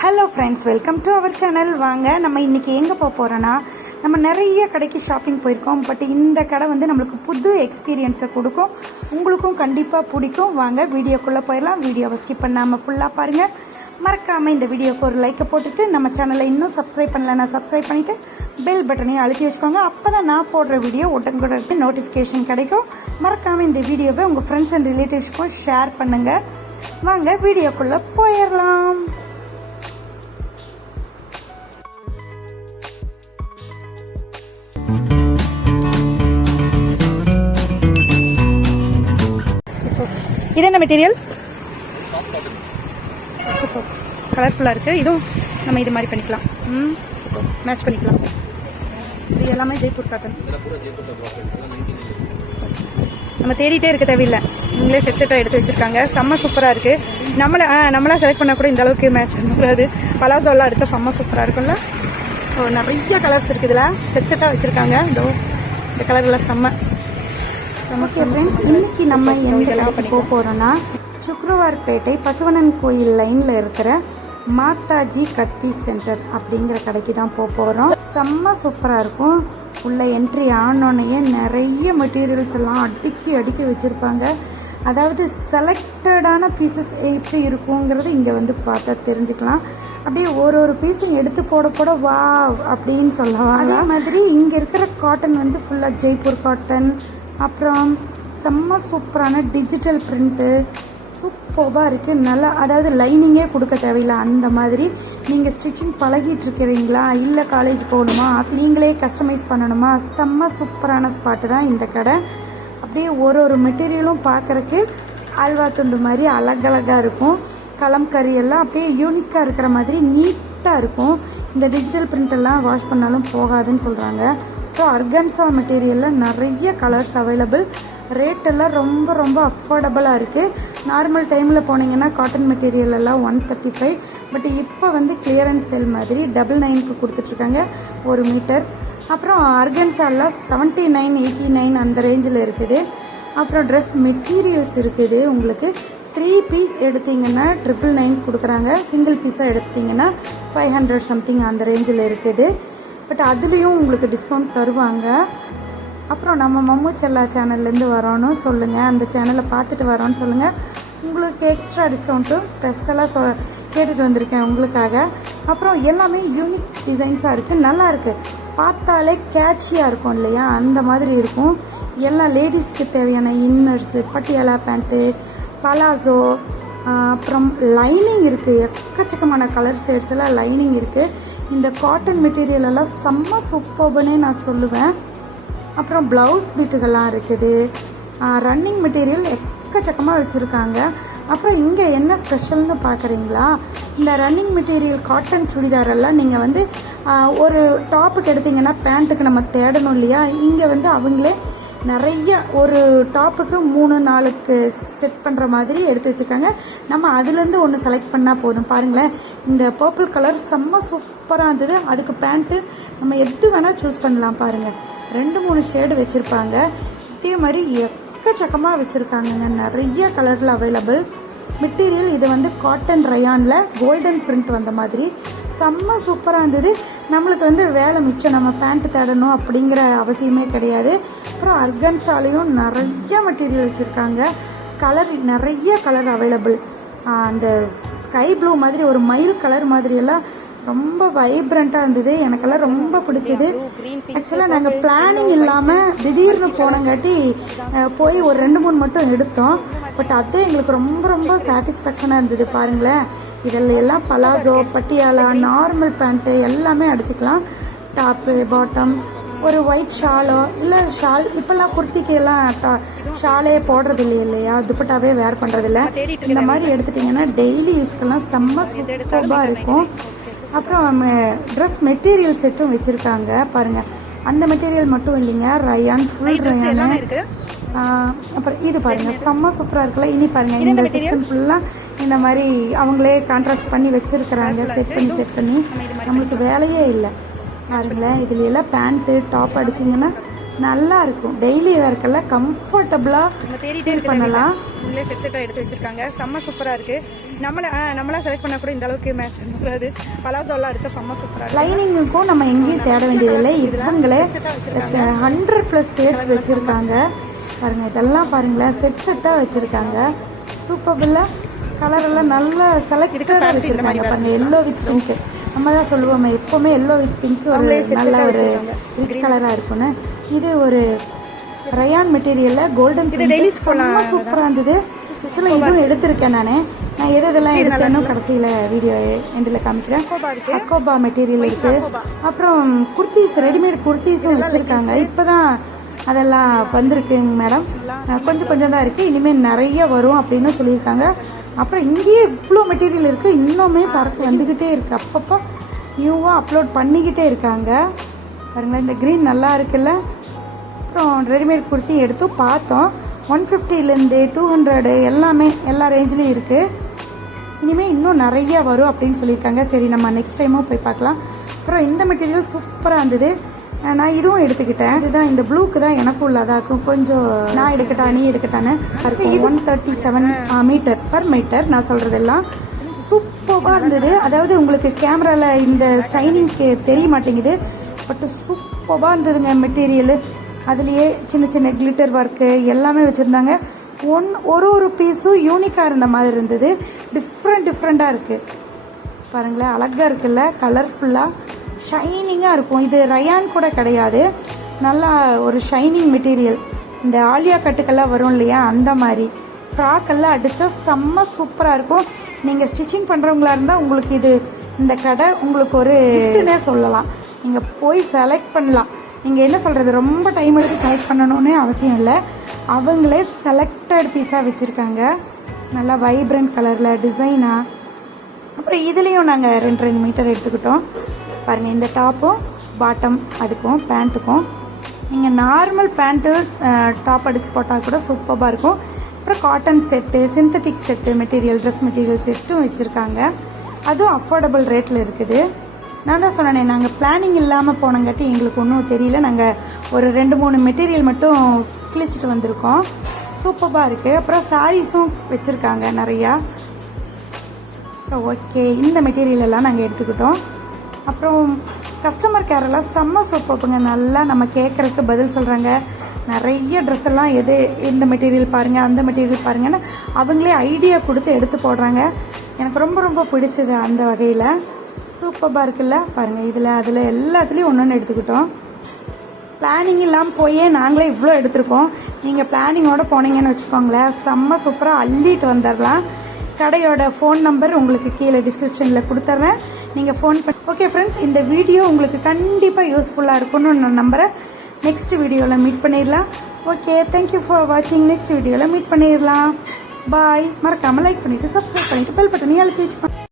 Hello friends, welcome to our channel. வாங்க நம்ம இன்றைக்கி எங்கே போக போகிறோன்னா, நம்ம நிறைய கடைக்கு ஷாப்பிங் போயிருக்கோம். பட் இந்த கடை வந்து நம்மளுக்கு புது எக்ஸ்பீரியன்ஸை கொடுக்கும். உங்களுக்கும் கண்டிப்பாக பிடிக்கும். வாங்க வீடியோக்குள்ளே போயிடலாம். வீடியோவை ஸ்கிப் பண்ணாமல் ஃபுல்லாக பாருங்கள். மறக்காமல் இந்த வீடியோக்கு ஒரு லைக்கை போட்டுட்டு நம்ம சேனலை இன்னும் சப்ஸ்கிரைப் பண்ணலன்னா சப்ஸ்கிரைப் பண்ணிவிட்டு பெல் பட்டனையும் அழுத்தி வச்சுக்கோங்க. அப்போ தான் நான் போடுற வீடியோ உடனுக்குடன் நோட்டிஃபிகேஷன் கிடைக்கும். மறக்காமல் இந்த வீடியோவை உங்கள் ஃப்ரெண்ட்ஸ் அண்ட் ரிலேட்டிவ்ஸ்க்கும் ஷேர் பண்ணுங்கள். வாங்க வீடியோக்குள்ளே போயிடலாம். இது என்ன மெட்டீரியல்? சூப்பர், கலர்ஃபுல்லாக இருக்குது. இதுவும் நம்ம இது மாதிரி பண்ணிக்கலாம். சூப்பர், மேட்ச் பண்ணிக்கலாம். இது எல்லாமே ஜெய்ப்பூர் காட்டன். நம்ம தேடிட்டே இருக்க தேவையில்லை, நீங்களே செட் செட்டாக எடுத்து வச்சுருக்காங்க. செம்ம சூப்பராக இருக்குது. நம்மளாம் செலக்ட் பண்ணால் கூட இந்த அளவுக்கு மேட்ச் வராது. பலாசோலாம் அடித்தா செம்ம சூப்பராக இருக்கும்ல. நிறைய கலர்ஸ் இருக்குது. இதில் செட் செட்டாக வச்சுருக்காங்க. இந்த கலர்லாம் செம்ம. ஓகே ஃப்ரெண்ட்ஸ், இன்றைக்கி நம்ம எந்த கடைக்கு போக போகிறோன்னா, சுக்ரவார்பேட்டை பசுவனன் கோயில் லைனில் இருக்கிற மாதாஜி கட் பீஸ் சென்டர் அப்படிங்கிற கடைக்கு தான் போக போகிறோம். செம்ம சூப்பராக இருக்கும். உள்ள என்ட்ரி ஆனோடனே நிறைய மெட்டீரியல்ஸ் எல்லாம் அடுக்கி வச்சுருப்பாங்க. அதாவது செலக்டடான பீசஸ் எப்படி இருக்குங்கிறது இங்கே வந்து பார்த்தா தெரிஞ்சுக்கலாம். அப்படியே ஒரு பீஸும் எடுத்து போட வா அப்படின்னு சொல்லலாம். அதே மாதிரி இங்கே இருக்கிற காட்டன் வந்து ஃபுல்லாக ஜெய்ப்பூர் காட்டன். அப்புறம் செம்ம சூப்பரான டிஜிட்டல் பிரிண்ட்டு சூப்பராக இருக்குது. நல்லா, அதாவது லைனிங்கே கொடுக்க தேவையில்லை. அந்த மாதிரி நீங்கள் ஸ்டிச்சிங் பழகிட்டு இருக்கிறீங்களா, இல்லை காலேஜ் போகணுமா, நீங்களே கஸ்டமைஸ் பண்ணணுமா, செம்ம சூப்பரான ஸ்பாட்டு தான் இந்த கடை. அப்படியே ஒரு மெட்டீரியலும் பார்க்குறக்கு அல்வா துண்டு மாதிரி அழகழகாக இருக்கும். கலம்கரி எல்லாம் அப்படியே யூனிக்காக இருக்கிற மாதிரி நீட்டாக இருக்கும். இந்த டிஜிட்டல் பிரிண்டெல்லாம் வாஷ் பண்ணாலும் போகாதுன்னு சொல்கிறாங்க. ஸோ அர்கன்சா மெட்டீரியலில் நிறைய கலர்ஸ் அவைலபிள். ரேட்டெல்லாம் ரொம்ப அஃபோர்டபுளாக இருக்குது. நார்மல் டைமில் போனீங்கன்னா காட்டன் மெட்டீரியல் எல்லாம் 135. பட் இப்போ வந்து கிளியரன்ஸ் சேல் மாதிரி 99க்கு கொடுத்துட்ருக்காங்க ஒரு மீட்டர். அப்புறம் அர்கன்சாலாம் 79, 89 அந்த ரேஞ்சில் இருக்குது. அப்புறம் ட்ரெஸ் மெட்டீரியல்ஸ் இருக்குது. உங்களுக்கு 3 பீஸ் எடுத்தீங்கன்னா 999 கொடுக்குறாங்க. சிங்கிள் பீஸாக எடுத்தீங்கன்னா 500 சம்திங் அந்த ரேஞ்சில் இருக்குது. பட் அதுலேயும் உங்களுக்கு டிஸ்கவுண்ட் தருவாங்க. அப்புறம் நம்ம மம்மு செல்லா சேனல்லேருந்து வரோன்னு சொல்லுங்கள், அந்த சேனலை பார்த்துட்டு வரோன்னு சொல்லுங்கள். உங்களுக்கு எக்ஸ்ட்ரா டிஸ்கவுண்ட்டும் ஸ்பெஷலாக கேட்டுட்டு வந்திருக்கேன் உங்களுக்காக. அப்புறம் எல்லாமே யூனிக் டிசைன்ஸாக இருக்குது, நல்லா இருக்குது. பார்த்தாலே கேட்சியாக இருக்கும் இல்லையா, அந்த மாதிரி இருக்கும். எல்லாம் லேடிஸ்க்கு தேவையான இன்னர்ஸு, பட்டியாலா பேண்ட்டு, பலாசோ, அப்புறம் லைனிங் இருக்குது. எக்கச்சக்கமான கலர் ஷேட்ஸ் எல்லாம் லைனிங் இருக்குது. இந்த காட்டன் மெட்டீரியல் எல்லாம் செம்ம சூப்பர்னே நான் சொல்லுவேன். அப்புறம் ப்ளவுஸ் பீட்டுகள்லாம் இருக்குது. ரன்னிங் மெட்டீரியல் எக்கச்சக்கமாக வச்சுருக்காங்க. அப்புறம் இங்கே என்ன ஸ்பெஷல்னு பார்க்குறீங்களா, இந்த ரன்னிங் மெட்டீரியல் காட்டன் சுடிதாரெல்லாம் நீங்கள் வந்து ஒரு டாப்புக்கு எடுத்திங்கன்னா பேண்ட்டுக்கு நம்ம தேடணும் இல்லையா, இங்கே வந்து அவங்களே நிறைய ஒரு டாப்புக்கு 3-4க்கு செட் பண்ணுற மாதிரி எடுத்து வச்சுருக்காங்க. நம்ம அதுலேருந்து ஒன்று செலக்ட் பண்ணால் போதும். பாருங்களேன், இந்த பர்பிள் கலர் செம்ம சூப்பராக இருந்தது. அதுக்கு பேண்ட்டு நம்ம எது வேணால் சூஸ் பண்ணலாம். பாருங்கள், 2-3 ஷேடு வச்சுருப்பாங்க. இதே மாதிரி எக்கச்சக்கமாக வச்சுருக்காங்கங்க. நிறைய கலரில் அவைலபிள். மெட்டீரியல் இது வந்து காட்டன் ரயானில் கோல்டன் பிரிண்ட் வந்த மாதிரி செம்ம சூப்பராக இருந்தது. நம்மளுக்கு வந்து வேலை மிச்சம், நம்ம பேண்ட்டு தேடணும் அப்படிங்கிற அவசியமே கிடையாது. அப்புறம் அர்கன்சாலையும் நிறைய மெட்டீரியல் வச்சுருக்காங்க. கலர் நிறைய கலர் அவைலபிள். அந்த ஸ்கை ப்ளூ மாதிரி ஒரு மயில் கலர் மாதிரியெல்லாம் ரொம்ப வைப்ரண்ட்டாக இருந்தது. எனக்கெல்லாம் ரொம்ப பிடிச்சது. ஆக்சுவலாக நாங்கள் பிளானிங் இல்லாமல் திடீர்னு போனங்காட்டி போய் ஒரு 2-3 மட்டும் எடுத்தோம். பட் அது எங்களுக்கு ரொம்ப சாட்டிஸ்ஃபேக்ஷனாக இருந்தது. பாருங்களேன், இதில் எல்லாம் பலாசோ, பட்டியாலா, நார்மல் பேண்ட்டு எல்லாமே அடிச்சுக்கலாம். டாப்பு, பாட்டம், ஒரு ஒயிட் ஷாலோ, இல்லை ஷால் இப்போல்லாம் குர்த்திக்கு எல்லாம் ஷாலே போடுறது இல்லையா, துப்பட்டாவே வேர் பண்ணுறதில்ல. இந்த மாதிரி எடுத்துட்டிங்கன்னா டெய்லி யூஸ்க்கெல்லாம் செம்ம சூப்பராக இருக்கும். அப்புறம் ட்ரெஸ் மெட்டீரியல் செட்டும் வச்சுருக்காங்க. பாருங்கள், அந்த மெட்டீரியல் மட்டும் இல்லைங்க, ரயான், ஃபுல் ரயானு. அப்புறம் இது பாருங்கள், செம்ம சூப்பராக இருக்குல்ல. இனி பாருங்கள், இந்த செக்ஷன் ஃபுல்லாக இந்த மாதிரி அவங்களே கான்ட்ராஸ்ட் பண்ணி வச்சுருக்கிறாங்க. செட் பண்ணி நம்மளுக்கு வேலையே இல்லை. பாருங்களேன், இதில் எல்லாம் பேண்ட்டு டாப் அடிச்சிங்கன்னா நல்லா இருக்கும். டெய்லி வேர்க்கெல்லாம் கம்ஃபர்டபுளாக ஃபீல் பண்ணலாம். நீங்களே செட்டாக எடுத்து வச்சுருக்காங்க. செம்ம சூப்பராக இருக்குது. நம்மளா செலக்ட் பண்ண கூட இந்த அளவுக்கு மேட்ச் வராது. பலாசோலாம் அடித்தா செம்ம சூப்பராக. லைனிங்குக்கும் நம்ம எங்கேயும் தேட வேண்டியதில்லை. இவங்களே 100+ ஷேட்ஸ் வச்சுருக்காங்க. பாருங்கள், இதெல்லாம் பாருங்களேன், செட்டாக வச்சுருக்காங்க. சூப்பர்புல்லாக கலரெல்லாம் நல்லா செலக்டடாக வச்சுருக்காங்க. பாருங்கள், எல்லோ வித் பிங்க். நம்ம தான் சொல்லுவோமே எப்போவுமே எல்லோ வித் பிங்க் ஒரு நல்ல ஒரு ரிச் கலராக இருக்கும்னு. இது ஒரு ரயான் மெட்டீரியலில் கோல்டன் சூப்பராக இருந்தது. ஆக்சுவலாக இதுவும் எடுத்திருக்கேன். நான் எதெல்லாம் எடுத்தேன்னு கடைசியில் வீடியோ எண்டில் காமிக்கிறேன். அக்கோபா மெட்டீரியல் இருக்குது. அப்புறம் குர்த்திஸ், ரெடிமேட் குர்த்திஸும் வச்சுருக்காங்க. இப்போ தான் அதெல்லாம் வந்திருக்குங்க மேடம். கொஞ்சம் தான் இருக்குது. இனிமேல் நிறைய வரும் அப்படின்னு சொல்லியிருக்காங்க. அப்புறம் இங்கேயே இவ்வளோ மெட்டீரியல் இருக்குது. இன்னுமே சரக்கு வந்துக்கிட்டே இருக்குது. அப்பப்போ நியூவாக அப்லோட் பண்ணிக்கிட்டே இருக்காங்க. பாருங்களேன், இந்த க்ரீன் நல்லா இருக்குல்ல. அப்புறம் ரெடிமேட் குர்த்தி எடுத்து பார்த்தோம். 150லேருந்து 200 எல்லாமே எல்லா ரேஞ்சிலையும் இருக்குது. இனிமேல் இன்னும் நிறையா வரும் அப்படின்னு சொல்லியிருக்காங்க. சரி, நம்ம நெக்ஸ்ட் டைமும் போய் பார்க்கலாம். அப்புறம் இந்த மெட்டீரியல் சூப்பராக இருந்தது. நான் இதுவும் எடுத்துக்கிட்டேன். இதுதான் இந்த ப்ளூக்கு தான் எனக்கும் உள்ளதாக்கும். கொஞ்சம் நான் எடுக்கட்டா நீ எடுக்கட்டான்னு. 137 மீட்டர் பர் மீட்டர். நான் சொல்கிறதெல்லாம் சூப்பராக இருந்தது. அதாவது உங்களுக்கு கேமராவில் இந்த ஷைனிங்க்கு தெரிய மாட்டேங்குது, பட் சூப்பராக இருந்ததுங்க மெட்டீரியலு. அதுலேயே சின்ன சின்ன கிளிட்டர் ஒர்க்கு எல்லாமே வச்சுருந்தாங்க. ஒரு பீஸும் யூனிக்காக இருந்த மாதிரி இருந்தது. டிஃப்ரெண்ட்டாக இருக்குது. பாருங்களேன், அழகாக இருக்குல்ல, கலர்ஃபுல்லாக ஷைனிங்காக இருக்கும். இது ரயான் கூட கிடையாது, நல்லா ஒரு ஷைனிங் மெட்டீரியல். இந்த ஆலியா கட்டுக்கெல்லாம் வரும் இல்லையா, அந்த மாதிரி ஃப்ராக்கெல்லாம் அடித்தா செம்ம சூப்பராக இருக்கும். நீங்கள் ஸ்டிச்சிங் பண்ணுறவங்களா இருந்தால் உங்களுக்கு இது இந்த கடை உங்களுக்கு ஒரு கிஃப்ட்னே சொல்லலாம். நீங்கள் போய் செலக்ட் பண்ணலாம். நீங்கள் என்ன சொல்கிறது, ரொம்ப டைம் எடுத்து செலக்ட் பண்ணணும்னு அவசியம் இல்லை. அவங்களே செலக்டட் பீஸாக வச்சுருக்காங்க. நல்லா வைப்ரண்ட் கலரில் டிசைனாக. அப்புறம் இதுலேயும் நாங்கள் 2 மீட்டர் எடுத்துக்கிட்டோம். பாருங்கள், இந்த டாப்பும் பாட்டம் அதுக்கும் பேண்ட்டுக்கும் நீங்கள் நார்மல் பேண்ட்டு டாப் அடித்து போட்டால் கூட சூப்பராக இருக்கும். அப்புறம் cotton set, synthetic set material, dress material செட்டும் வச்சுருக்காங்க. அதுவும் அஃபோர்டபுள் ரேட்டில் இருக்குது. நான் தான் சொன்னேனே, நாங்கள் பிளானிங் இல்லாமல் போனங்காட்டி எங்களுக்கு ஒன்றும் தெரியல. நாங்கள் ஒரு 2-3 மெட்டீரியல் மட்டும் கிழிச்சிட்டு வந்திருக்கோம். சூப்பராக இருக்குது. அப்புறம் சாரீஸும் வச்சுருக்காங்க நிறையா. ஓகே, இந்த மெட்டீரியல் எல்லாம் நாங்கள் எடுத்துக்கிட்டோம். அப்புறம் கஸ்டமர் கேரெல்லாம் செம்ம சூப்பர்ங்க. நல்லா நம்ம கேட்குறதுக்கு பதில் சொல்கிறாங்க. நிறைய ட்ரெஸ் எல்லாம் இந்த மெட்டீரியல் பாருங்கள், அந்த மெட்டீரியல் பாருங்கன்னு அவங்களே ஐடியா கொடுத்து எடுத்து போடுறாங்க. எனக்கு ரொம்ப பிடிச்சது அந்த வகையில். சூப்பராக இருக்குல்ல. பாருங்கள், அதில் எல்லாத்துலேயும் ஒன்று எடுத்துக்கிட்டோம். பிளானிங் இல்லாமல் போயே நாங்களே இவ்வளோ எடுத்திருக்கோம். நீங்கள் பிளானிங்கோடு போனீங்கன்னு வச்சுக்கோங்களேன், செம்ம சூப்பராக அள்ளிட்டு வந்துடலாம். கடையோட ஃபோன் நம்பர் உங்களுக்கு கீழே டிஸ்கிரிப்ஷனில் கொடுத்துட்றேன். நீங்கள் ஃபோன் பண்ணி. ஓகே ஃப்ரெண்ட்ஸ், இந்த வீடியோ உங்களுக்கு கண்டிப்பாக யூஸ்ஃபுல்லாக இருக்கும்னு நான் நம்புகிறேன். நெக்ஸ்ட் வீடியோவில் மீட் பண்ணிடலாம். ஓகே, தேங்க்யூ ஃபார் வாட்சிங். நெக்ஸ்ட் வீடியோவில் மீட் பண்ணிடலாம். பாய். மறக்காமல் லைக் பண்ணிவிட்டு சப்ஸ்கிரைப் பண்ணிவிட்டு பெல் பட்டனையும் அழுத்தி வச்சுக்கோங்க.